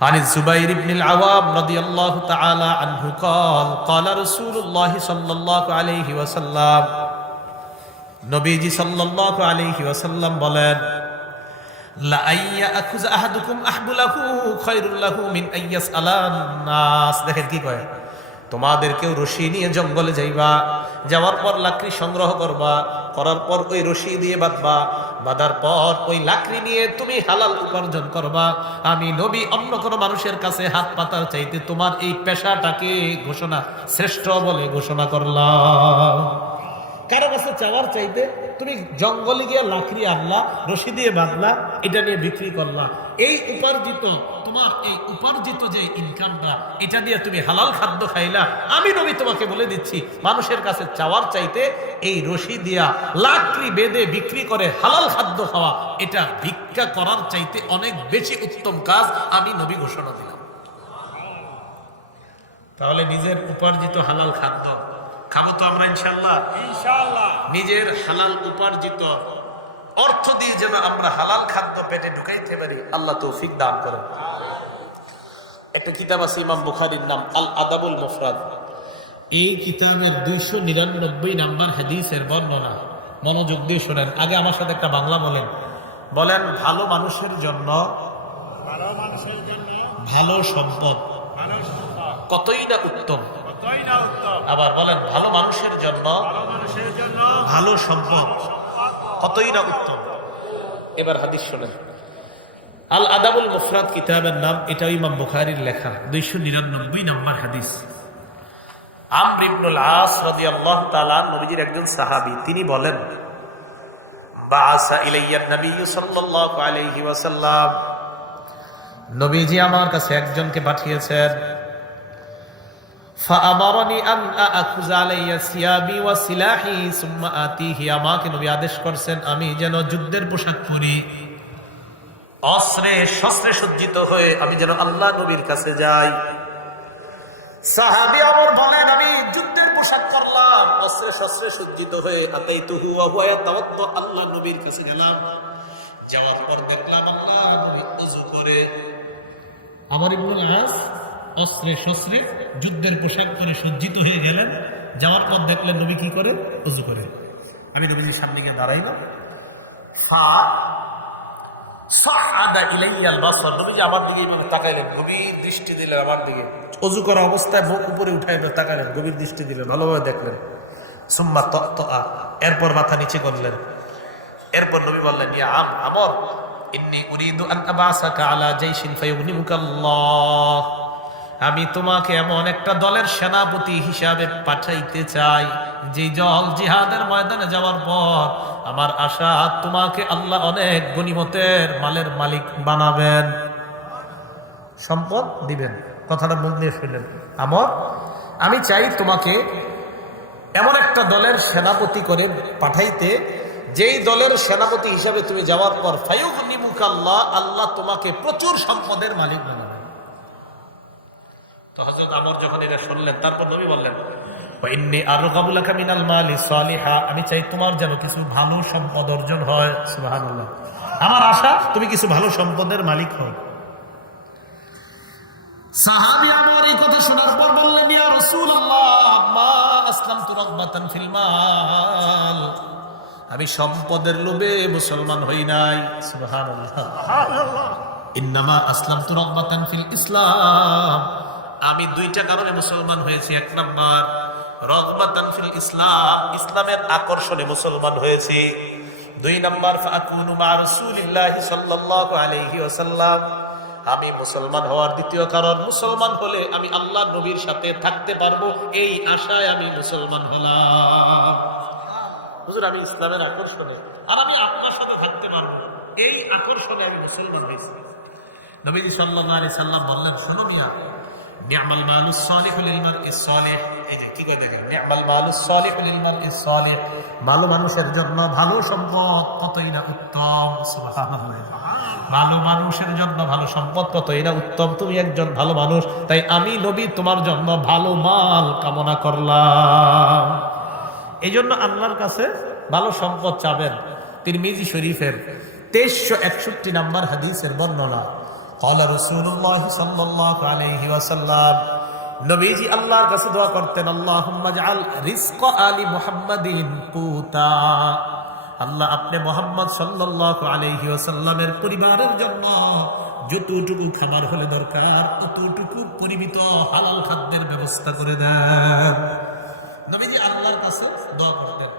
عن الزبير بن العوام رضي الله تعالى عنه قال قال رسول الله صلى الله عليه وسلم নবীজি সাল্লাল্লাহু আলাইহি ওয়াসাল্লাম বলেন লা আইয়া আকুযা আহাদুকুম আহবুলাহু খায়রুল লাহু মিন আইয়াসআলান নাস। দেখেন কি কয়, তোমাদের কেউ রশি নিয়ে জঙ্গলে যাইবা, যাওয়ার পর লাকড়ি সংগ্রহ করবা, করার পর ওই রশি দিয়ে বাঁধবা, বাঁধার পর ওই লাকড়ি নিয়ে তুমি হালাল উপার্জন করবা। আমি নবী অন্য কোনো মানুষের কাছে হাত পাতার চাইতে তোমার এই পেশাটাকে ঘোষণা শ্রেষ্ঠ বলে ঘোষণা করলাম। কারো কাছে চাওয়ার চাইতে তুমি জঙ্গলে গিয়ে লাকড়ি আনলা, রশি দিয়ে বাঁধলা, এটা নিয়ে বিক্রি করলা, এই উপার্জিত তোমার এই উপার্জিত যে ইনকামটা, এটা দিয়ে তুমি হালাল খাদ্য খাইলা। আমি নবী তোমাকে বলে দিচ্ছি, মানুষের কাছে চাওয়ার চাইতে এই রশি দিয়া লাকড়ি বেঁধে বিক্রি করে হালাল খাদ্য খাওয়া, এটা ভিক্ষা করার চাইতে অনেক বেশি উত্তম কাজ আমি নবী ঘোষণা দিলাম। তাহলে নিজের উপার্জিত হালাল খাদ্য খাবো তো আমরা ইনশাআল্লাহ। নিজের হালাল উপার্জিত অর্থ দিয়ে যেন আমরা হালাল খাদ্য পেটে ঢুকাইতে পারি, আল্লাহ তৌফিক দান করেন। একটা কিতাব আছে ইমাম বুখারীর, নাম আল আদাবুল মুফরাদ। এই কিতাবের 299 নাম্বার হাদিসের বর্ণনা, মনোযোগ দিয়ে শোনেন। আগে আমার সাথে একটা বাংলা বলেন, ভালো মানুষের জন্য ভালো সম্পদ কতই না উত্তম। আবার বলেন, ভালো মানুষের জন্য ভালো সম্পদ কতই না উত্তম। এবার হাদিস শোনেন, আল আদাবুল মুফরাদ কিতাবের নাম, এটা ইমাম বুখারীর লেখা, 299 নম্বর হাদিস। আমর ইবনুল আস রাদিয়াল্লাহু তাআলা নবীজির একজন সাহাবী, তিনি বলেন বাআসা ইলাইয়া নবী সাল্লাল্লাহু আলাইহি ওয়াসাল্লাম, নবীজি আমার কাছে একজনকে পাঠিয়েছেন। ফাআমারানি আন আখুযা আলাইয়া সিয়াবি ওয়া সিলাহি সুম্মা আতিহি, আমাকে নবী আদেশ করছেন আমি যেন যুদ্ধের পোশাক পরি, অস্ত্রে শস্ত্রে সজ্জিত হয়ে আমি যেন আল্লাহ নবীর কাছে যাই। সাহাবী আমার বলেন, আমি যুদ্ধের পোশাক পরলাম, অস্ত্রে শস্ত্রে সজ্জিত হয়ে আতাইতুহু ওয়া হুয়া ইয়াতাওয়াদ্দা, আল্লাহ নবীর কাছে গেলাম। যাওয়ার পর দেখলাম আল্লাহ নবী ওযু করে। আমার ইবনুল আস অস্ত্রে শস্ত্রে যুদ্ধের পোশাক পরে সজ্জিত হয়ে গেলেন। যাওয়ার পর দেখলেন নবী কি করে, ওযু করে। আমি নবীজির সামনে গিয়ে দাঁড়াইলাম। নবীজি আমার দিকে তাকাইলেন, গভীর দৃষ্টি দিলেন আমার দিকে, ওযু করা অবস্থায় মুখ উপরে উঠাই তাকালেন, গভীর দৃষ্টি দিলেন, ভালোভাবে দেখলেন। সুম্মা তাআ, এরপর মাথা নিচে করলেন। এরপর নবী বললেন, ইয়া আমর ইন্নী উরিদু আন আবাসাকা আলা জাইশিন ফায়ুগনিমুকাল্লাহ, আমি তোমাকে এমন একটা দলের সেনাপতি হিসাবে পাঠাইতে চাই, যে দল জিহাদের ময়দানে যাওয়ার পর আমার আশা তোমাকে আল্লাহ অনেক গনিমতের মালের মালিক বানাবেন, সম্পদ দিবেন। কথাটা মুখ দিয়ে শুনলেন, আমি চাই তোমাকে এমন একটা দলের সেনাপতি করে পাঠাইতে, যেই দলের সেনাপতি হিসাবে তুমি যাওয়ার পর ফায়ুগনিমুকাল্লাহ, আল্লাহ তোমাকে প্রচুর সম্পদের মালিক বানাবেন। তো হযরত আমর যখন এটা শুনলেন, তারপর নবী বললেন, ওয়া ইন্নী আরগাবু লাকা মিনাল মালি সালিহা, আমি চাই তোমার যেন কিছু ভালো সম্পদ অর্জন হয়। সুবহানাল্লাহ, আমার আশা তুমি কিছু ভালো সম্পদের মালিক হও। সাহাবী আমার এই কথা শোনার পর বললেন, ইয়া রাসূলুল্লাহ মা আসলামতু রাগবাতান ফিল মাল, আমি সম্পদের লোভে মুসলমান হই নাই। সুবহানাল্লাহ, ইন্নামা আসলামতু রাগবাতান ফিল ইসলাম, আমি দুইটা কারণে মুসলমান হয়েছি। এক নাম্বার রাগবাতান ফিল ইসলাম, ইসলামের আকর্ষণে মুসলমান হয়েছি। দুই নাম্বার ফাকুনু মা রাসূলিল্লাহি সাল্লাল্লাহু আলাইহি ওয়াসাল্লাম, আমি মুসলমান হওয়ার দ্বিতীয় কারণ, মুসলমান হলে আমি আল্লাহ নবীর সাথে থাকতে পারবো, এই আশায় আমি মুসলমান হলাম। হুজুর, আমি ইসলামের আকর্ষণে আর আমি আপনার সাথে থাকতে পারবো, এই আকর্ষণে আমি মুসলমান হয়েছি। নবীজি সাল্লাল্লাহু আলাইহি সাল্লাম বললেন, শোনো মিয়া, নি'মাল মালুস সালিহু লিল মারইস সালিহ, এই যে কি কয় দেখেন, নি'মাল মালুস সালিহু লিল মারইস সালিহ, ভালো মানুষের জন্য ভালো সম্পদ কতই না উত্তম। সুবহানাল্লাহ, ভালো মানুষের জন্য ভালো সম্পদ কতই না উত্তম। তুমি একজন ভালো মানুষ, তাই আমি নবী তোমার জন্য ভালো মাল কামনা করলাম। এই জন্য আল্লাহর কাছে ভালো সম্পদ চাবেন। তিরমিজি শরীফের 2361 নম্বর হাদিসের বর্ণনা, قال رسول الله صلى الله عليه وسلم নবীজি আল্লাহর কাছে দোয়া করতেন, আল্লাহুম্মা জাআল রিজক আলি মুহাম্মাদিন কুতা। আল্লাহ আপনি মুহাম্মদ সাল্লাল্লাহু আলাইহি ওয়াসাল্লামের পরিবারের জন্য যতটুকু খাবার হলে দরকার ততটুকু পরিমিত হালাল খাদ্যের ব্যবস্থা করে দেন। নবীজি আল্লাহর কাছে দোয়া করতেন।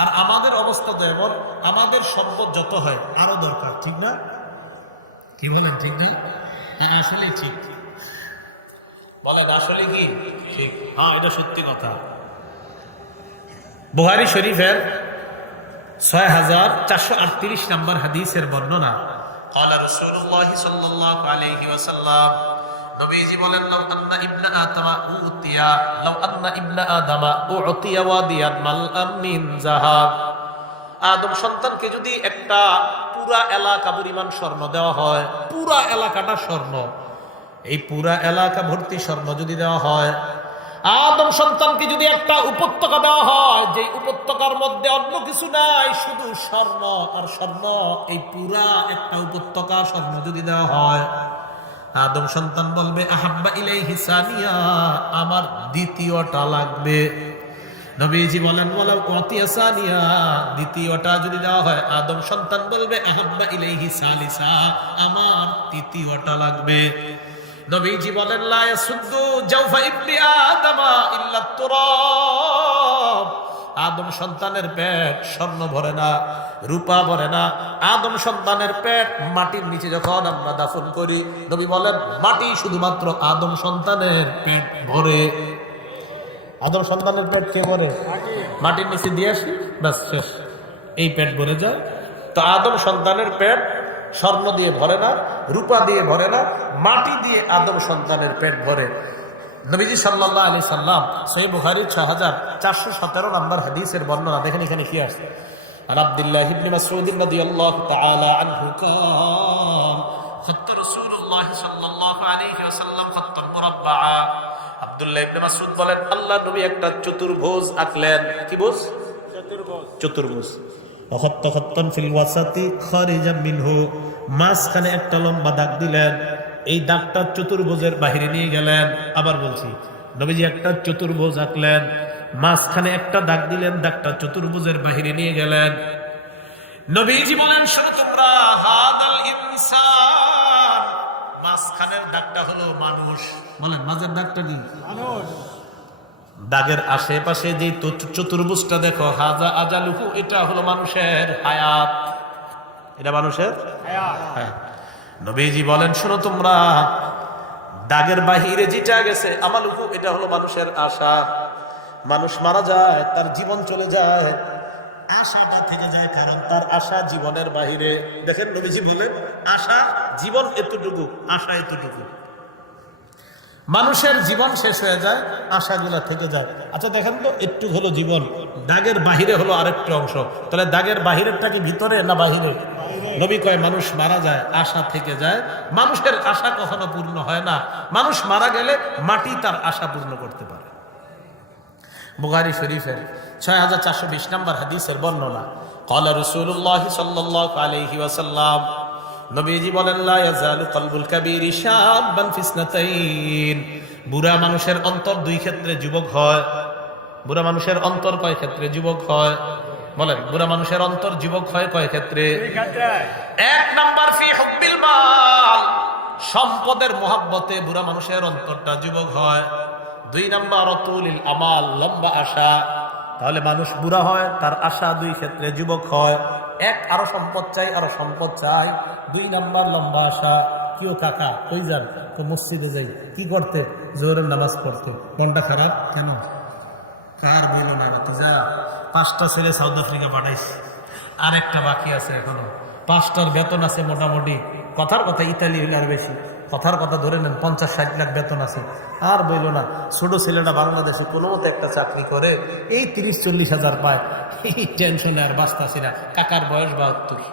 আর আমাদের অবস্থা তো এমন, আমাদের সম্পদ যত হয় আরো দরকার, ঠিক না? কি বলেন, ঠিক না? হ্যাঁ, আসলে ঠিক বলেন, আসলে কি ঠিক? হ্যাঁ, এটা সত্যি কথা। বুখারী শরীফের 6438 নম্বর হাদিসের বর্ণনা, قال رسول الله صلى الله عليه وسلم নবীজি বলেন, লাউ আন্না ইবনা আদমা উতিয়া ওয়াদিয়ান মালআম মিন যাহাব। আদম সন্তানকে যদি একটা পুরা এলাকা পরিমাণ স্বর্ণ দেওয়া হয়, পুরা এলাকাটা স্বর্ণ, এই পুরা এলাকা ভর্তি স্বর্ণ যদি দেওয়া হয়, আদম সন্তানকে যদি একটা উপত্যকা দেওয়া হয়, যে উপত্যকার মধ্যে অন্য কিছু নাই, শুধু স্বর্ণ আর স্বর্ণ, এই পুরা একটা উপত্যকা স্বর্ণ যদি দেওয়া হয়, আদম সন্তান বলবে আহাব্বা ইলাইহি সানিয়া, আমার দ্বিতীয়টা লাগবে। নবীজি বলেন ওয়ালাউ উতিয়া সানিয়া, দ্বিতীয়টা যদি দেওয়া হয়, আদম সন্তান বলবে আহাব্বা ইলাইহি সালিসা, আমার তৃতীয়টা লাগবে। নবীজি বলেন লা ইয়াসুদ্দু জাওফা ইবনি আদামা ইল্লা তুরাব, আদম সন্তানের পেট স্বর্ণ ভরে না, রূপা ভরে না। আদম সন্তানের পেট মাটির নিচে যখন আমরা দাফন করি, নবী বলেন মাটি শুধুমাত্র আদম সন্তানের পেট ভরে। আদম সন্তানের পেট কে ভরে? মাটির নিচে দিয়ে আসি, ব্যাস শেষ, এই পেট ভরে যায়। তো আদম সন্তানের পেট স্বর্ণ দিয়ে ভরে না, রূপা দিয়ে ভরে না, মাটি দিয়ে আদম সন্তানের পেট ভরে। নবীজি সাল্লাল্লাহু আলাইহি সাল্লাম সহিহ বুখারীর 6417 নম্বর হাদিসের বর্ণনা দেখেন, এখানে কি আছে? আর আব্দুল্লাহ ইবনে মাসউদ রাদিয়াল্লাহু তাআলা আনহু قال خط رسول الله صلى الله عليه وسلم خطا مربعا। আব্দুল্লাহ ইবনে মাসউদ বলেন, আল্লাহর নবী একটা চতুর্ভুজ আঁকলেন। কি ভুজ? চতুর্ভুজ। وخط خطا في الوسط خارجا منه, মাঝখানে একটা লম্বা দাগ দিলেন, এই দাগটা চতুর্ভুজের বাহিরে নিয়ে গেলেন। আবার বলছি, নবীজি একটা চতুর্ভুজ আঁকলেন, মাঝখানে একটা দাগ দিলেন, দাগটা চতুর্ভুজের বাহিরে নিয়ে গেলেন। নবীজি বলেন, শোনো তোমরা, হাদাল ইনসান, মাঝখানের দাগটা হলো মানুষ। বলেন, মাঝের দাগটা কি? মানুষ। দাগের আশেপাশে যে চতুর্ভুজটা দেখো, হাজা আজালুহু, এটা হলো মানুষের হায়াত, এটা মানুষের হায়াত। নবীজি বলেন, শোনো তোমরা, দাগের বাহিরে যেটা গেছে আমালুহু, এটা হলো মানুষের আশা। মানুষ মারা যায়, তার জীবন চলে যায়, আশাটা থেকে যায়, কারণ তার আশা জীবনের বাহিরে। দেখেন নবীজি বলেন, আশা জীবন এতটুকু, আশা এতটুকু। মানুষের জীবন শেষ হয়ে যায়, আশাগুলা থেকে যায়। আচ্ছা দেখেন তো, একটু হলো জীবন, দাগের বাহিরে হলো আরেকটা অংশ, তাহলে দাগের বাহিরেরটা কি ভিতরে না বাহিরে? নবী কয়, মানুষ মারা যায়, আশা থেকে যায়। মানুষের আশা কখনো পূর্ণ হয় না, মানুষ মারা গেলে মাটি তার আশা পূর্ণ করতে পারে। বুখারী শরীফের 6420 নম্বর হাদিসের বর্ণনা, قال رسول الله صلى الله عليه وسلم নবীজি বলেন, লা ইয়াজালু কলবুল কাবীরি শাবান ফি ইসনাতাইন, বুড়া মানুষের অন্তর দুই ক্ষেত্রে যুবক হয়। বুড়া মানুষের অন্তর কয় ক্ষেত্রে যুবক হয়? বলেন, বুড়া মানুষের অন্তর যুবক হয় কয় ক্ষেত্রে? এক নাম্বার ফি হুব্বিল মাল, সম্পদের মোহাব্বতে বুড়া মানুষের অন্তরটা যুবক হয়। দুই নাম্বার তুলিল আমাল, লম্বা আশা। তাহলে মানুষ বুড়া হয়, তার আশা দুই ক্ষেত্রে যুবক হয়। এক, আরো সম্পদ চাই, আরো সম্পদ চাই। দুই নাম্বার লম্বা আশা। কেউ কাকা কই যান? তো মসজিদে যাই। কি করতে? জোহরের নামাজ পড়তে। মনটা খারাপ কেন? কার বইল না, তো যা, 5টা ছেলে সাউথ আফ্রিকা পাঠাইছে, আর একটা বাকি আছে এখনো। 5টার বেতন আছে মোটামুটি, কথার কথা ইতালি হইলে আর বেশি, কথার কথা ধরে নেন 50-60 লাখ বেতন আছে। আর বইল না, ছোট ছেলেটা বাংলাদেশে কোনো মতো একটা চাকরি করে, এই 30-40 হাজার পায়, এই টেনশনে আর বাঁচতাছি না। কাকার বয়স 72।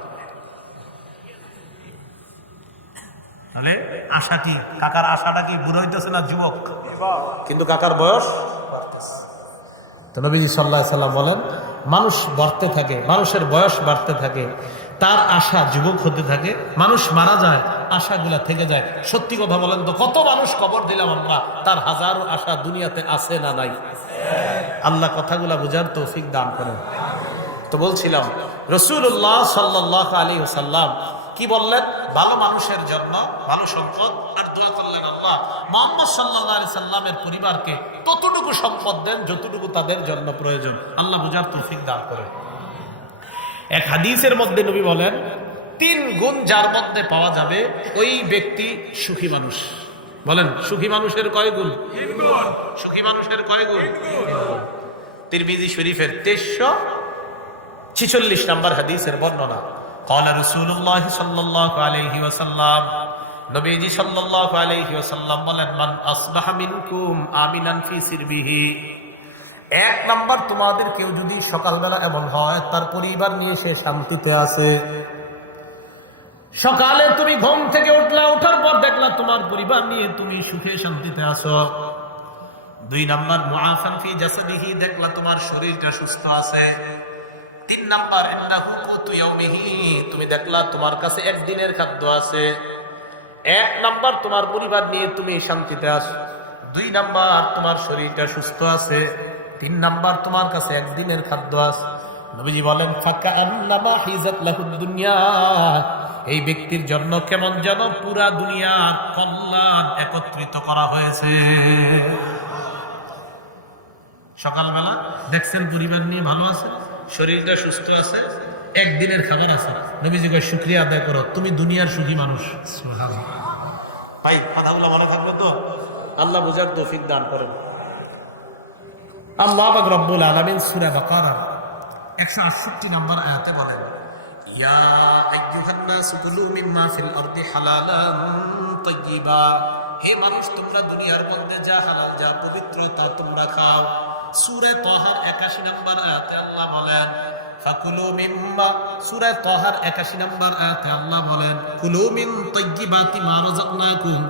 তাহলে আশা কি? কাকার আশাটা কি বুড়ো হইতেছে না যুবক? কিন্তু কাকার বয়স। তো নবীজি সাল্লাল্লাহু আলাইহি সাল্লাম বলেন, মানুষ বাড়তে থাকে, মানুষের বয়স বাড়তে থাকে, তার আশা যুবক হতে থাকে। মানুষ মারা যায়, আশাগুলা থেকে যায়। সত্যি কথা বলেন তো, কত মানুষ কবর দিলাম আমরা, তার হাজারো আশা দুনিয়াতে আছে না নাই? আল্লাহ কথাগুলা বুঝার তৌফিক দান করেন। তো বলছিলাম রাসূলুল্লাহ সাল্লাল্লাহু আলাইহি ওয়াসাল্লাম কি বললেন? ভালো মানুষের জন্য ভালো সম্পদ আর দোয়া করলেন আল্লাহ মুহাম্মদ সাল্লাল্লাহু আলাইহি সাল্লামের পরিবারকে ততটুকু সম্পদ দেন যতটুকু তাদের জন্য প্রয়োজন। আল্লাহ বুঝার তৌফিক দান করেন। এক হাদিসের মধ্যে নবী বলেন, 3 গুণ যার মধ্যে পাওয়া যাবে ওই ব্যক্তি সুখী মানুষ। বলেন, সুখী মানুষের কয় গুণ? 3 গুণ। সুখী মানুষের কয় গুণ? 3 গুণ। তিরমিজি শরীফের 2346 নম্বর হাদিসের বর্ণনা। قال رسول الله صلى الله عليه وسلم, নবীজি সাল্লাল্লাহু আলাইহি ওয়াসাল্লাম বলেন, মান আসবাহা মিনকুম আমিনান ফি সিরবিহি, 1 নাম্বার তোমাদের কেউ যদি সকালবেলা এমন হয় তার পরিবার নিয়ে সে শান্তিতে আছে। সকালে তুমি ঘুম থেকে উঠলা, ওঠার পর দেখলা তোমার পরিবার নিয়ে তুমি সুখে শান্তিতে আছো। 2 নাম্বার মুআফান ফি জাসাদিহি, দেখলা তোমার শরীরটা সুস্থ আছে। 3 নাম্বার ইন্নাহু কুতু ইয়াউমিহি, তুমি দেখলা তোমার কাছে একদিনের খাদ্য আছে। 1 নাম্বার তোমার পরিবার নিয়ে তুমি শান্তিতে আছো, 2 নাম্বার তোমার শরীরটা সুস্থ আছে, 3 নাম্বার তোমার কাছে একদিনের খাদ্য আছে। নবীজি বলেন, ফাকান্নামা হিজাত লাহুদ দুনিয়া, এই ব্যক্তির জন্য কেমন যেন পুরা দুনিয়ার কল্যাণ একত্রিত করা হয়েছে। সকালবেলা দেখছেন পরিবার নিয়ে ভালো আছে, শরীরটা সুস্থ আছে, একদিনের খাবার আছে, নবীজি কয় শুকরিয়া আদায় করো, তুমি দুনিয়ার সুখী মানুষ। সুবহানাল্লাহ। ভাই কথাগুলো ভালো থাকবে তো? আল্লাহ বুঝার তৌফিক দান করেন। আল্লাহ পাক রব্বুল আলামিন সূরা বাকারা 168 নম্বর আয়াতে বলেন, ইয়া আইয়ুহান নাসু কুলু মিম্মা ফিল আরদি হালালান তাইয়্যিবা, হে মানুষ তোমরা দুনিয়ার মধ্যে যা হালাল যা পবিত্র তা তোমরা খাও। সূরা তাহা 81 নম্বর আয়াতে আল্লাহ বলেন, ফাকুলু মিম্মা, সূরা তাহার 81 নম্বর আয়াতে আল্লাহ বলেন, কুলু মিন তাইয়্যিবাতি মা রাযাকনাকুম,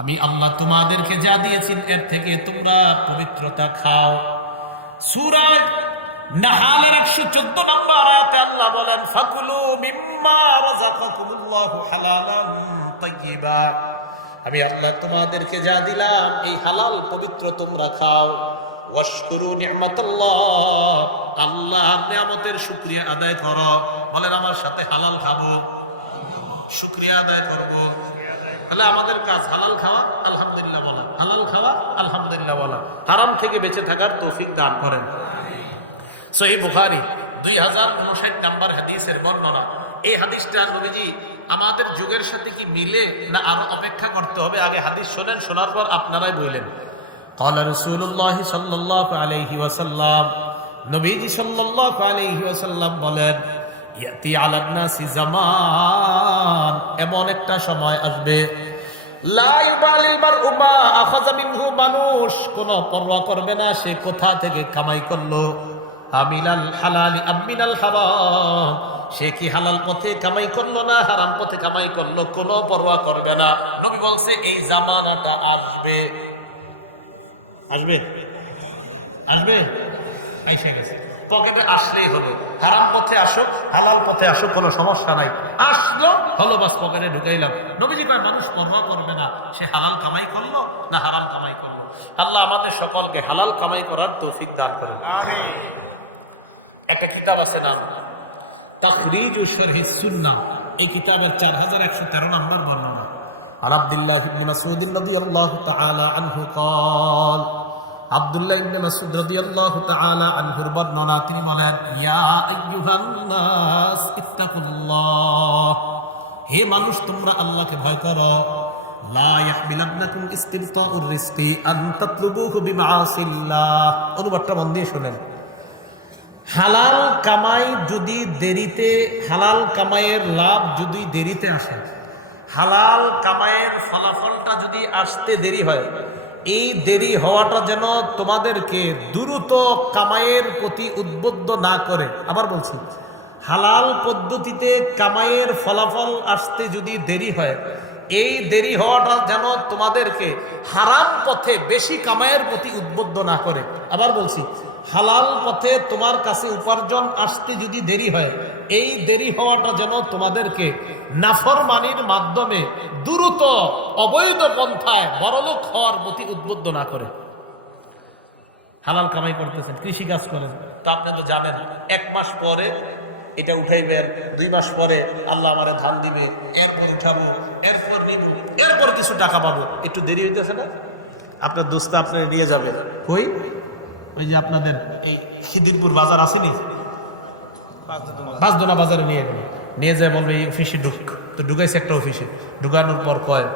আমি আল্লাহ তোমাদেরকে যা দিয়েছি এর থেকে তোমরা পবিত্রতা খাও। সূরা নাহালের 114 নম্বর আয়াতে আল্লাহ বলেন, ফাকুলু মিম্মা রাযাকাকুমুল্লাহু হালালান তাইয়্যিবা, আমি আল্লাহ তোমাদেরকে যা দিলাম এই হালাল পবিত্র তোমরা খাও। ওয়াশকুরু নি'মাতাল্লাহ, আল্লাহর নিয়ামতের শুকরিয়া আদায় করো। বলেন আমার সাথে, হালাল খাবো, শুকরিয়া আদায় করব। তাহলে আমাদের কাজ হালাল খাওয়া, আলহামদুলিল্লাহ বলা, হালাল খাওয়া, আলহামদুলিল্লাহ বলা। হারাম থেকে বেঁচে থাকার তৌফিক দান করেন। সহিহ বুখারী 2059 নম্বর হাদিসের বর্ণনা। এই হাদিসটা নবীজি আমাদের যুগের সাথে কি মিলে না আরো অপেক্ষা করতে হবে? আগে হাদিস শোনেন, শোনার পর আপনারাই বললেন। قال رسول الله صلى الله عليه وسلم, নবীজি সাল্লাল্লাহু আলাইহি ওয়াসাল্লাম বলেন, ইয়াতি আলান নাসি জামান, এমন একটা সময় আসবে, লা ইউবালিল মারউ মা আখাযা মিনহু, মানুষ কোনো পরোয়া করবে না সে কোথা থেকে কামাই করলো। আমিনাল হালালি আমিনাল হারাম, সে কি হালাল পথে কামাই করলো না হারাম পথে কামাই করলো, কোনো পরোয়া করবে না। নবী বলছে এই জামানাটা আসবে। আসবে? আসবে? এসে গেছে। পকেটে আসলেই হলো, হারাম পথে আসো হালাল পথে আসো কোনো সমস্যা নাই, আসলো হলো, বাস পকেটে ঢুকাইলাম। নবীজি কয় মানুষ পরোয়া করবে না সে হালাল কামাই করলো না হারাম কামাই করলো। আল্লাহ আমাদের সকলকে হালাল কামাই করার তৌফিক দান করেন। আমিন। একটা কিতাব আছে নাম তাখরিজু শারহিস সুন্নাহ, এই কিতাবের 4113 নম্বর বর্ণনা। আর আব্দুল্লাহ ইবনে মাসউদ রাদিয়াল্লাহু তাআলা আনহু قال, আব্দুল্লাহ ইবনে মাসউদ রাদিয়াল্লাহু তাআলা আনহুর বর্ণনা, তিনি বলেন, ইয়া আইয়ুহান নাস ইত্তাকুল্লাহ, হে মানুষ তোমরা আল্লাহকে ভয় করো। লা ইয়াহমিলান্নাকুম ইস্তিবতাউর রিজকি আন তাতলুবুহু বিমাআসিল্লাহ। অনুবাদটা মন দিয়ে শুনেন। হালাল কামাই যদি দেরিতে, হালাল কামাইয়ের লাভ যদি দেরিতে আসে, হালাল কামাইয়ের ফলাফলটা যদি আসতে দেরি হয়, এই দেরি হওয়াটা যেন তোমাদেরকে দ্রুত কামাইয়ের প্রতি উদ্বুদ্ধ না করে। আবার বলছি, হালাল পদ্ধতিতে কামাইয়ের ফলাফল আসতে যদি দেরি হয়, এই দেরি হওয়াটা যেন তোমাদেরকে হারাম পথে বেশি কামাইয়ের প্রতি উদ্বুদ্ধ না করে। আবার বলছি, হালাল পথে তোমার কাছে উপার্জন আসতে যদি দেরি হয়, এই দেরি হওয়াটা যেন তোমাদেরকে নাফরমানির মাধ্যমে দ্রুত অবৈধ পন্থায় বড়লোক হওয়ার প্রতি উদ্বুদ্ধ না করে। হালাল কামাই করতেছেন, কৃষি কাজ করেন, তা আপনি তো জানেন 1 মাস পরে এটা উঠাইবেন, 2 মাস পরে আল্লাহ আমারে ধান দিবে, এরপর উঠাবো, এরপর নিব, এরপর কিছু টাকা পাবো, একটু দেরি হইতেছে না? আপনার দোস্ত আপনার নিয়ে যাবে কই? ওই যে আপনাদের এই খিদিরপুর বাজার আসেনি, বাসদোনা বাজারে নিয়ে যায়, বলবে এই অফিসে ঢুক। তো ঢুকাইছে একটা অফিসে, ঢুকানোর পর কয়,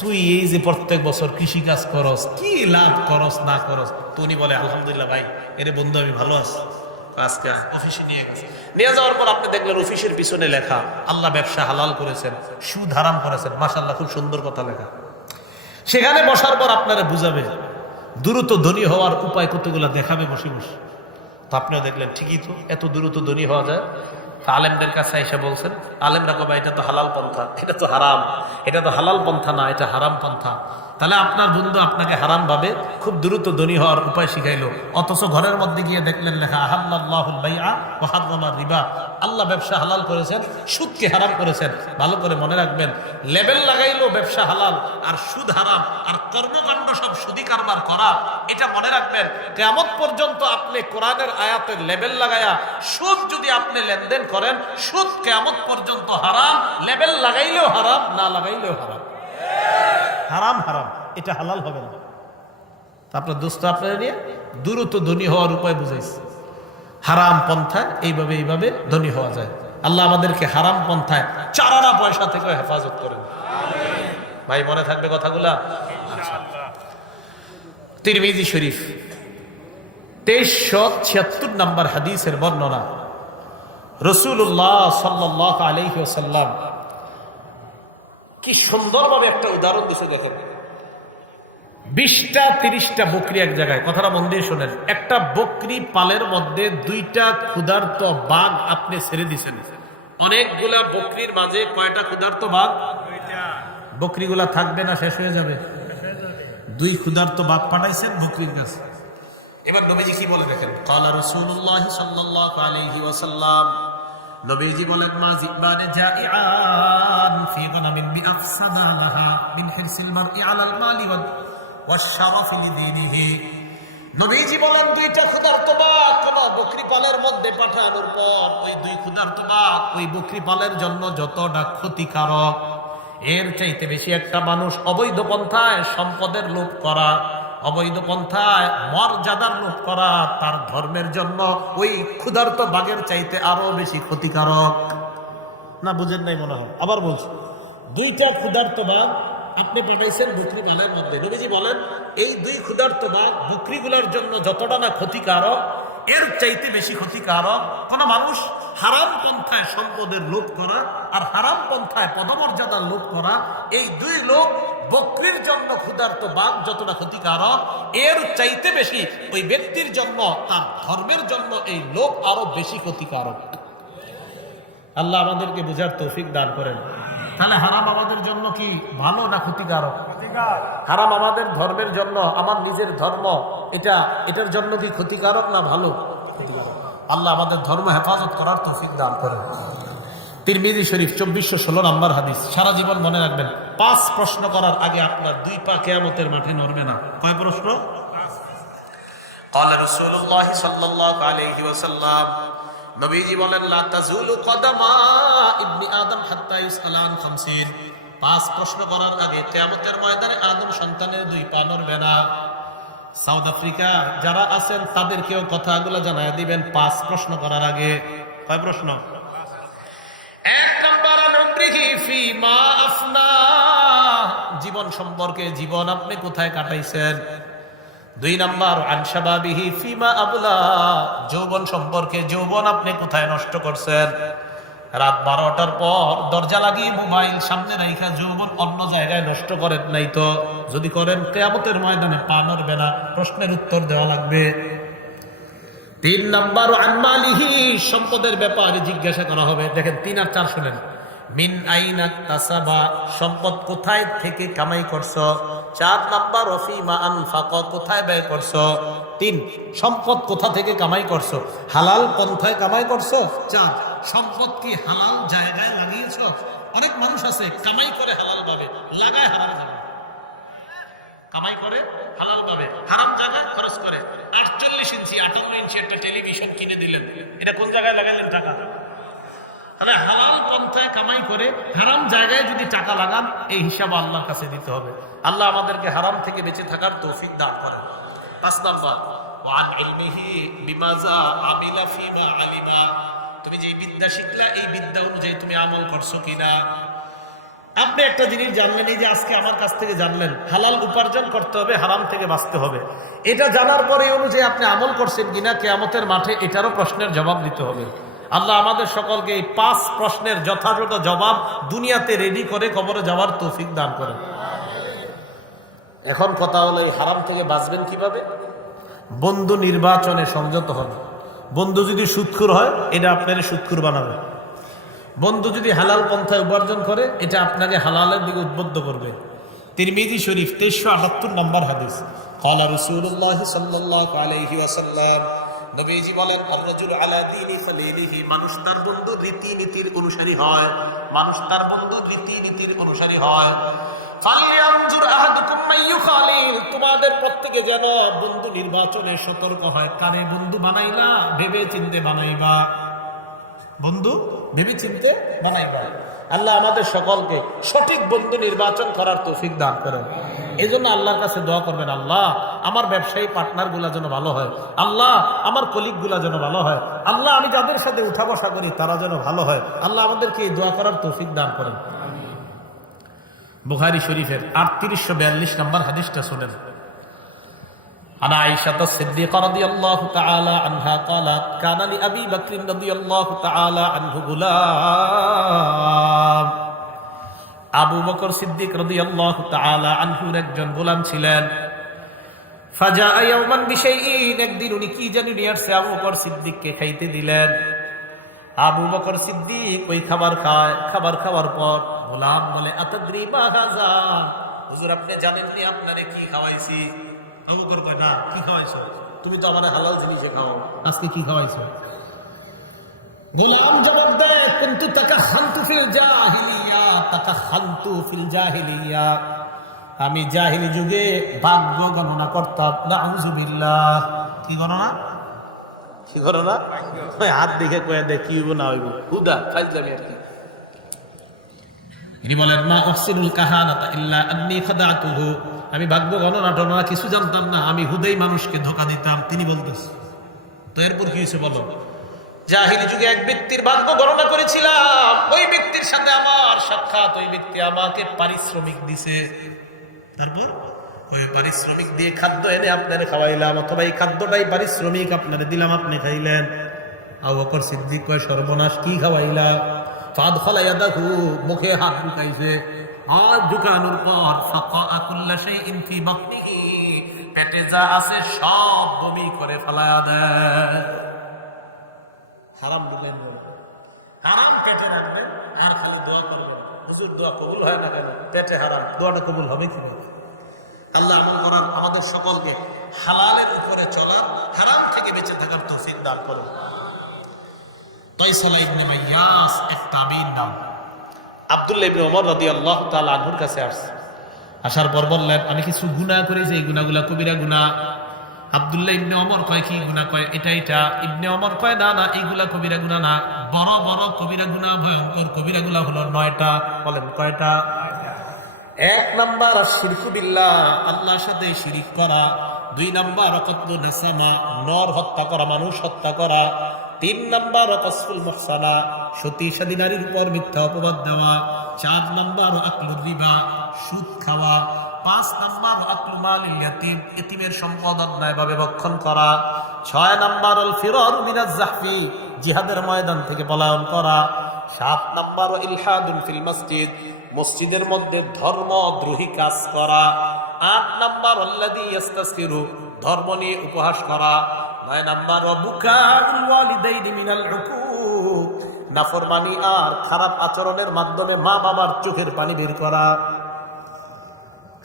তুই এই যে প্রত্যেক বছর কৃষি কাজ করস, কি লাভ করস না করস? তো উনি বলে, আলহামদুলিল্লাহ ভাই, এরে বন্ধু আমি ভালো আছি। আজকে অফিসে নিয়ে যাওয়ার পর আপনি দেখলেন অফিসের পিছনে লেখা আল্লাহ ব্যবসা হালাল করেছেন, সুদ হারাম করেছেন। মাশাআল্লাহ, খুব সুন্দর কথা লেখা। সেখানে বসার পর আপনারা বুঝাবে, দ্রুত ধনী হওয়ার উপায় কতগুলো দেখাবে বসে বসে। তো আপনিও দেখলেন ঠিকই তো, এত দ্রুত ধনী হওয়া যায়। আলেমদের কাছে এসে বলছেন, আলেমরা কবে এটা তো হালাল পন্থা, এটা তো হারাম, এটা তো হালাল পন্থা না, এটা হারাম পন্থা। তাহলে আপনার বন্ধু আপনাকে হারাম ভাবে খুব দ্রুত ধনী হওয়ার উপায় শিখাইলো, অথচ ঘরের মধ্যে গিয়ে দেখলেন লেখা আহাল্লাহুল বাইআ ওয়া হারামার রিবা, আল্লাহ ব্যবসা হালাল করেছেন, সুদকে হারাম করেছেন। ভালো করে মনে রাখবেন, লেবেল লাগাইলো ব্যবসা হালাল আর সুদ হারাম, আর কর্মকাণ্ড সব সুদি কারবার করা। এটা মনে রাখবেন, কিয়ামত পর্যন্ত আপনি কোরআনের আয়াতের লেবেল লাগায়া সুদ যদি আপনি লেনদেন করেন, সুদ কিয়ামত পর্যন্ত হারাম, লেবেল লাগাইলেও হারাম, না লাগাইলেও হারাম। হারাম হারাম, এটা হালাল হবে না। আপনার দোস্ত আপনারা নিয়ে দ্রুত ধনী হওয়ার উপায় বুঝাইছে, হারাম পন্থায় এইভাবে ধনী হওয়া যায়। আল্লাহ আমাদেরকে হারাম পন্থায় চারানা পয়সা থেকে হেফাজত করেন। ভাই মনে থাকবে কথাগুলা। তিরমিজি শরীফ 2376 নম্বর হাদিসের বর্ণনা, রাসূলুল্লাহ সাল্লাল্লাহু আলাইহি ওয়াসাল্লাম কি সুন্দরভাবে একটা উদাহরণ দিতে দেখেন। 20টা 30টা বকরি এক জায়গায়, কথাটা মন দিয়ে শোনেন। একটা বকরি পালের মধ্যে 2টা ক্ষুধার্ত বাঘ আপনি ছেড়ে দিছেন। অনেকগুলা বকরির মাঝে কয়টা ক্ষুধার্ত বাঘ? 2টা। বকরিগুলা থাকবে না, শেষ হয়ে যাবে? 2 ক্ষুধার্ত বাঘ পাঠাইছেন বকরির কাছে। এবার নবীজি কি বলে দেখেন, ক্বালা রাসূলুল্লাহ সাল্লাল্লাহু আলাইহি ওয়াসাল্লাম, নবীজি বলেন, মা জিবানে জাইআন ফি গনামিন বিআফসাদা লাহা মিন হিরসিল মারই আলাল মালি ওয়াশ-শারাফি লিদীনিহি। নবীজি বলেন, 2টা ক্ষুধার্ত বাঘ কোন বকরি পালের মধ্যে পাঠানোর পর ওই 2 ক্ষুধার্ত বাঘ ওই বকরি পালের জন্য যতটা ক্ষতিকারক, এর চাইতে বেশি একটা মানুষ অবৈধ পন্থায় সম্পদের লোভ করা, অবৈধ পন্থায় মর্যাদার লোভ করা, তার ধর্মের জন্য ওই ক্ষুধার্ত বাঘের চাইতে আরো বেশি ক্ষতিকারক। না বুঝেন নাই মনে হয়, আবার বলছি। 2টা ক্ষুধার্ত বাঘ আপনি পাঠাইছেন বকরি পালের মধ্যে। নবীজি বলেন, এই 2 ক্ষুধার্ত বাঘ বকরিগুলোর জন্য যতটা না ক্ষতিকারক, এর চাইতে বেশি ক্ষতিকারক কোন মানুষ হারাম পন্থায় সম্পদের লোভ করা আর হারাম পন্থায় পদমর্যাদার লোভ করা। এই 2 লোক বকরির জন্য ক্ষুধার্ত বাঘ যতটা ক্ষতিকারক, এর চাইতে বেশি ওই ব্যক্তির জন্য, তার ধর্মের জন্য এই লোভ আরো বেশি ক্ষতিকারক। আল্লাহ আমাদেরকে বুঝার তৌফিক দান করেন। তাহলে হারাম আমাদের জন্য কি ভালো না ক্ষতিকারক? হারাম আমাদের ধর্মের জন্য, আমার নিজের ধর্ম, এটার জন্য কি ক্ষতিকারক না ভালো? ক্ষতিকারক। আল্লাহ আমাদের ধর্ম হেফাজত করার তৌফিক দান করেন। তিরমিজি শরীফ 2416 নম্বর হাদিস। সারা জীবন মনে রাখবেন, 5 প্রশ্ন করার আগে আপনার 2 পা কিয়ামতের মাঠে নড়বে না। কয় প্রশ্ন? قال رسول الله صلى الله عليه وسلم, নবীজি বলেন, লা তাজুলু কদামা ইবনি আদম হাত্তা ইউসআলা আন 50। 5 প্রশ্ন করার আগে কিয়ামতের ময়দানে আদম সন্তানের 2 পা নড়বে না। সাউথ আফ্রিকা যারা আছেন তাদেরকেও কথাগুলো জানায় দিবেন 5 প্রশ্ন করার আগে। কয় প্রশ্ন? 1 নম্বর, আনন্দিহি ফিমা আফনা, জীবন সম্পর্কে, জীবন আপনি কোথায় কাটাইছেন। 2 নম্বর, আন শাবাবিহি ফিমা আবলা, যৌবন সম্পর্কে, যৌবন আপনি কোথায় নষ্ট করছেন। রাত 12টার পর দরজা লাগিয়ে মোবাইল সামনে রাখা যৌবন অন্য জায়গায় নষ্ট করেন নাই তো? যদি করেন, কিয়ামতের ময়দানে পা নড়বে না, প্রশ্নের উত্তর দেওয়া লাগবে। 3 নম্বর, আন মালিহি, সম্পদের ব্যাপারে জিজ্ঞাসা করা হবে। দেখেন 3 আর 4 শুনেন। মিন আইনা তাসাবা, সম্পদ কোথায় থেকে কামাই করছো। 4 নাম্বার ফিমা আনফাক, কোথায় ব্যয় করছো। 3 সম্পদ কোথা থেকে কামাই করছো, হালাল পন্থায় কামাই করছো। 4 সম্পদ কি হালাল জায়গায় লাগিয়েছো। অনেক মানুষ আছে কামাই করে হালাল ভাবে, লাগায় হারাম ভাবে। কামাই করে হালাল ভাবে, হারাম জায়গায় খরচ করে। 48 ইঞ্চি 58 ইঞ্চি একটা টেলিভিশন কিনে দিলেন, এটা কোন জায়গায় লাগাইলেন টাকা। তাহলে হালাল পন্থায় কামাই করে হারাম জায়গায় যদি টাকা লাগান, এই হিসাব আল্লাহর কাছে দিতে হবে। আল্লাহ আমাদেরকে হারাম থেকে বেঁচে থাকার তৌফিক দান করেন। 5 নাম্বার ওয়ান ইলমিহি বিমাযা আমিলা ফিমা আলিমা, তুমি যে বিদ্যা শিখলা এই বিদ্যা অনুযায়ী তুমি আমল করছো কিনা। আপনি একটা জিনিস জানলেন, এই যে আজকে আমার কাছ থেকে জানলেন হালাল উপার্জন করতে হবে, হারাম থেকে বাঁচতে হবে, এটা জানার পরে অনুযায়ী আপনি আমল করছেন কিনা, কিয়ামতের মাঠে এটারও প্রশ্নের জবাব দিতে হবে। আল্লাহ আমাদের সকলকে এই 5 প্রশ্নের যথাযথ জবাব দুনিয়াতে রেডি করে কবরে যাওয়ার তৌফিক দান করেন। এখন কথা হলো এই হারাম থেকে বাঁচবেন কিভাবে। বন্ধু নির্বাচনে সংযত হন। বন্ধু যদি সুদখোর হয়, এটা আপনাকে সুদখোর বানাবে। বন্ধু যদি হালাল পন্থায় উপার্জন করে, এটা আপনাকে হালালের দিকে উদ্বুদ্ধ করবে। তিরমিজি শরীফ 1378 নম্বর হাদিস, ক্বালা রাসূলুল্লাহ সাল্লাল্লাহু আলাইহি ওয়াসাল্লাম, নবীজি বলেন, আর-রাজুলু আলা দীনি খালিলিহি, মানুষ তার বন্ধুর রীতিনীতির অনুসারী হয়। মানুষ তার বন্ধুর রীতিনীতির অনুসারী হয়। ফালইয়ানজুর আহাদুকুম মান ইউখালিল, তোমাদের প্রত্যেকে যেন বন্ধু নির্বাচনে সতর্ক হয়। কারে বন্ধু বানাইলা ভেবে চিন্তে বানাইবা। বন্ধু ভেবে চিনতে বানাইবা। আল্লাহ আমাদের সকলকে সঠিক বন্ধু নির্বাচন করার তৌফিক দান করেন। এই জন্য আল্লাহর কাছে দোয়া করবেন, আল্লাহ আমার ব্যবসায়ী পার্টনার গুলা যেন ভালো হয়, আল্লাহ আমার কলিগ গুলা যেন ভালো হয়, আল্লাহ আমি যাদের সাথে উঠা বসা করি তারা যেন ভালো হয়। আল্লাহ আমাদেরকে এই দোয়া করার তৌফিক দান করেন। বুখারী শরীফের 3842 নম্বর হাদিসটা শুনেন। عن عائشة الصديقة رضي الله تعالى عنها قالت كان لأبي بكر رضي الله تعالى عنه غلام, আবু বকর সিদ্দিক রাদিয়াল্লাহু তাআলা আনহুর একজন গোলাম ছিলেন। ফাজাআ ইয়াওমান বিশাইইন, একদিন উনি কি জানি নিয়ে আসছে, আবু বকর সিদ্দিককে খাইতে দিলেন। আবু বকর সিদ্দিক ওই খাবার খায়। খাবার খাওয়ার পর গোলাম বলে, আতাদরি মা হাযা, হুজুর আপনি জানেন নি আপনারে কি খাওয়াইছি। আবু বকর কয়, না কি খাওয়াইছো, তুমি তো আমারে হালাল জিনিসে খাও, আজকে কি খাওয়াইছো। গোলাম জবাব দেয়, কুনতু তাকাখানতু ফিল জাহিলিয়া, তাকাখানতু ফিল জাহিলিয়া, আমি জাহিলি যুগে ভাগ্য গণনা করতাম। নাউযুবিল্লাহ, কি গণনা, কি গণনা, হাত দেখে কয়ে দেয় কি হইব না হইব, হুদা খাই যাবে আর কি। ইনি বলেন, মা উহসিনুল কাহানাতা ইল্লা আন্নী খাদাতুহু, আমি ভাগ্য গণনা টনা কিছু জানতাম না, আমি হুদাই মানুষকে ধোঁকা দিতাম। তিনি বলতেছে, তো এরপর কি হয়েছে বলো। জাহিলি যুগে এক ব্যক্তির ভাগ্য গণনা করেছিলাম, ওই ব্যক্তির সাথে আমার সাক্ষাৎ, ওই ব্যক্তি আমাকে পারিশ্রমিক দিছে, তারপর ওই পারিশ্রমিক দিয়ে খাদ্য এনে আপনারে খাওয়াইলাম, অথবা এই খাদ্যটাই পারিশ্রমিক আপনারে দিলাম, আপনি খাইলেন। আবু বকর সিদ্দিক কয়, সর্বনাশ, কি খাওয়াইলাম। ফাদখালা ইয়াদাহু, মুখে হাত ঢুকাইছে। হাত ঢুকানোর পর ফাকাআ কুল্লা শাইইন ফি বাতনিহি, পেটে যা আছে সব বমি করে ফেলায়া দেয়। হারাম দিলেন, হারাম পেটে রাখবেন আর দোয়া করবেন। হুজুর দোয়া কবুল হয় না কেন, পেটে হারাম, দোয়াটা কবুল হবে কিভাবে। আল্লাহ আমাদের সকলকে হালালের উপরে চলার, হারাম থেকে বেঁচে থাকার তৌফিক দান করুন। তাইসালা ইবনে মাইয়াস এক তাবিঈন নাম, আব্দুল্লাহ ইবনে ওমর রাদিয়াল্লাহু তাআলা আনহুর কাছে আসছে। আসার পর বললেন, আমি কিছু গুনাহ করেছি, এই গুনাহগুলা কবিরা গুনাহ। আব্দুল্লাহ ইবনে ওমর কয়, কি গুনাহ? কয় এটা এটা। ইবনে ওমর কয়, না না, এইগুলা কবিরা গুনাহ না, বড় বড় কবিরা গুনাহ, ভয়ঙ্কর কবিরা গুনাহ হলো 9টা। বলেন কয়টা? 1 নাম্বার শিরকু বিল্লাহ, আল্লাহর সাথে শিরিক করা। 2 নাম্বার কতলু নাসামা, নর হত্যা করা, মানুষ হত্যা করা। 3 নাম্বার কসফুল মুহসানা, সতী সাদী নারীর উপর মিথ্যা অপবাদ দেওয়া। 4 নাম্বার আকলুর রিবা, সুদ খাওয়া। 5 নাম্বার আকলু মালিল ইয়াতীম, এতিমের সম্পদ অন্যায়ভাবে ভক্ষণ করা। 6 নাম্বার আল ফিরারু মিনাজ জাহফি, জিহাদের ময়দান থেকে পলায়ন করা। 7 নাম্বার ইলহাদুন ফিল মসজিদ, মসজিদের মধ্যে ধর্মদ্রোহী কাজ করা। 8 নাম্বার আল্লাযী ইস্তাসখিরু, ধর্ম নিয়ে উপহাস করা। 9 নাম্বার বুকাউল ওয়ালিদাইনি মিনাল উকুক, নাফরমানি আর খারাপ আচরণের মাধ্যমে মা বাবার চোখের পানি বের করা।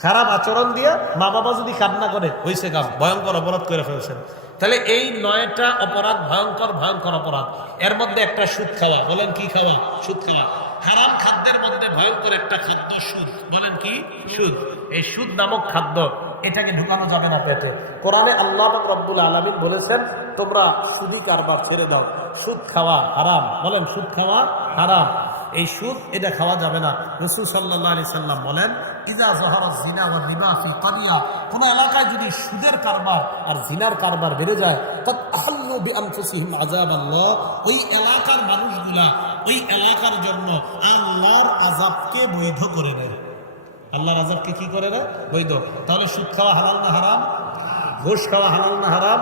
খারাপ আচরণ দিয়া মা বাবা যদি কান্না করে হয়েছে কাম, ভয়ঙ্কর অপরাধ করে ফেলছেন। তাহলে এই 9টা অপরাধ ভয়ঙ্কর ভয়ঙ্কর অপরাধ। এর মধ্যে একটা সুদ খাওয়া, বলেন কি খাওয়া? সুদ খাওয়া। হারাম খাদ্যের মধ্যে ভয়ঙ্কর একটা খাদ্য সুদ, বলেন কি? সুদ। এই সুদ নামক খাদ্য, এটাকে ঢুকানো যাবে না পেটে। কোরআনে আল্লাহ পাক রব্বুল আলামিন বলেছেন তোমরা সুদি কারবার ছেড়ে দাও, সুদ খাওয়া হারাম। বলেন সুদ খাওয়া হারাম। এই সুদ এটা খাওয়া যাবে না। রাসূল সাল্লাল্লাহু আলাইহি সাল্লাম বলেন ইযা যাহারা যিনা ওয়া রিবা ফি ক্বরিয়া, কোন এলাকায় যদি সুদের কারবার আর জিনার কারবার বেড়ে যায়, তাত আহাল্লু বিআনফুসিহিম আযাবাল্লাহ, ওই এলাকার মানুষগুলা ওই এলাকার জন্য আল্লাহর আযাবকে বৈধ করে নেয়। আল্লাহর আযাবকে কি করে নেয়? বৈধ। তাহলে সুদ খাওয়া হালাল না হারাম? ঘুষ খাওয়া হালাল না হারাম?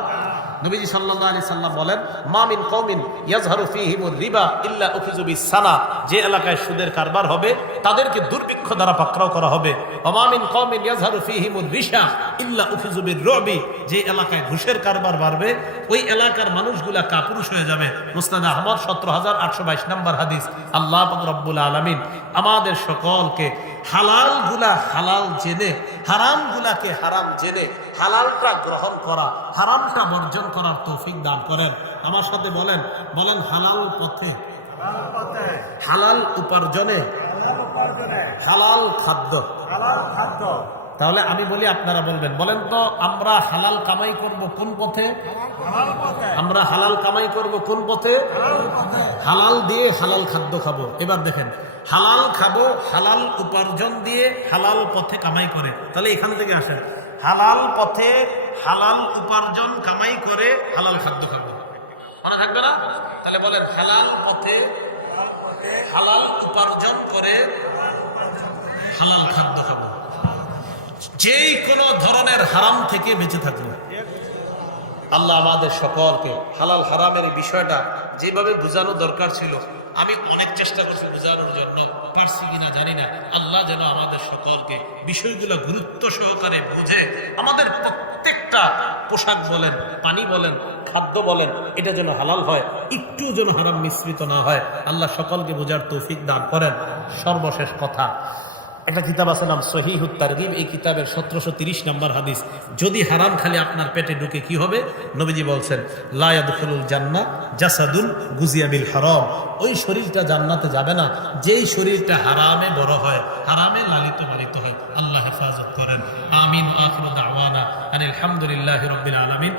নবীজি সাল্লাল্লাহু আলাইহি সাল্লাম বলেন মা মিন কওমিন ইয়াজহারু ফীহিমুর রিবা ইল্লা উখিযু বিসানা, যে এলাকায় সুদের কারবার হবে তাদেরকে দুর্ভিক্ষ দ্বারা পাকড়াও করা হবে। ওয়া মা মিন কওমিন ইয়াজহারু ফীহিমুর রিশা ইল্লা উখিযু বিররুবি, যে এলাকায় ঘুষের কারবার বাড়বে ওই এলাকার মানুষগুলা কাপুরুষ হয়ে যাবে। মুসনাদ আহমদ 17822 নম্বর হাদিস। আল্লাহ পাক রব্বুল আলামিন আমাদের সকলকে হালালগুলা হালাল জেনে, হারামগুলাকে হারাম জেনে হালালটা গ্রহণ করা, হারামটা বর্জন করার তৌফিক দান করেন। আমার সাথে বলেন, বলেন হালাল পথে, হালাল উপার্জনে, হালাল খাদ্য। তাহলে আমি বলি আপনারা বলবেন, বলেন তো আমরা হালাল কামাই করব কোন পথে? আমরা হালাল কামাই করব কোন পথে? হালাল দিয়ে হালাল খাদ্য খাবো। এবার দেখেন, হালাল খাবো হালাল উপার্জন দিয়ে হালাল পথে কামাই করে। তাহলে এখান থেকে আসেন, হালাল পথে হালাল উপার্জন কামাই করে হালাল খাদ্য খাবো, মনে থাকবে না? তাহলে বলেন হালাল পথে হালাল উপার্জন করে হালাল খাদ্য খাবো। যেই কোনো ধরনের হারাম থেকে বেঁচে থাকবো। আল্লাহ আমাদের সকলকে হালাল হারামের বিষয়টা যেভাবে বোঝানো দরকার ছিল, আমি অনেক চেষ্টা করছি বোঝানোর জন্য, পারছি কিনা জানি না। আল্লাহ যেন আমাদের সকলকে বিষয়গুলো গুরুত্ব সহকারে বুঝে আমাদের প্রত্যেকটা পোশাক বলেন, পানি বলেন, খাদ্য বলেন, এটা যেন হালাল হয়, একটু যেন হারাম মিশ্রিত না হয়। আল্লাহ সকলকে বোঝার তৌফিক দান করেন। সর্বশেষ কথা, একটা কিতাব আছে নাম সহিহুত তারগিব, এই কিতাবের 1730 নম্বর হাদিস। যদি হারাম খালি আপনার পেটে ঢুকে কি হবে? নবীজি বলছেন লা ইয়াদখুলুল জান্নাহ জাসাদুন গুজিয়া বিল হারাম, ওই শরীরটা জান্নাতে যাবে না যেই শরীরটা হারামে বড় হয়, হারামে লালিত পালিত হয়। আল্লাহ হেফাজত করেন। আমিন। আখিরু দাওয়ানা আনিল হামদুলিল্লাহি রাব্বিল আলামিন।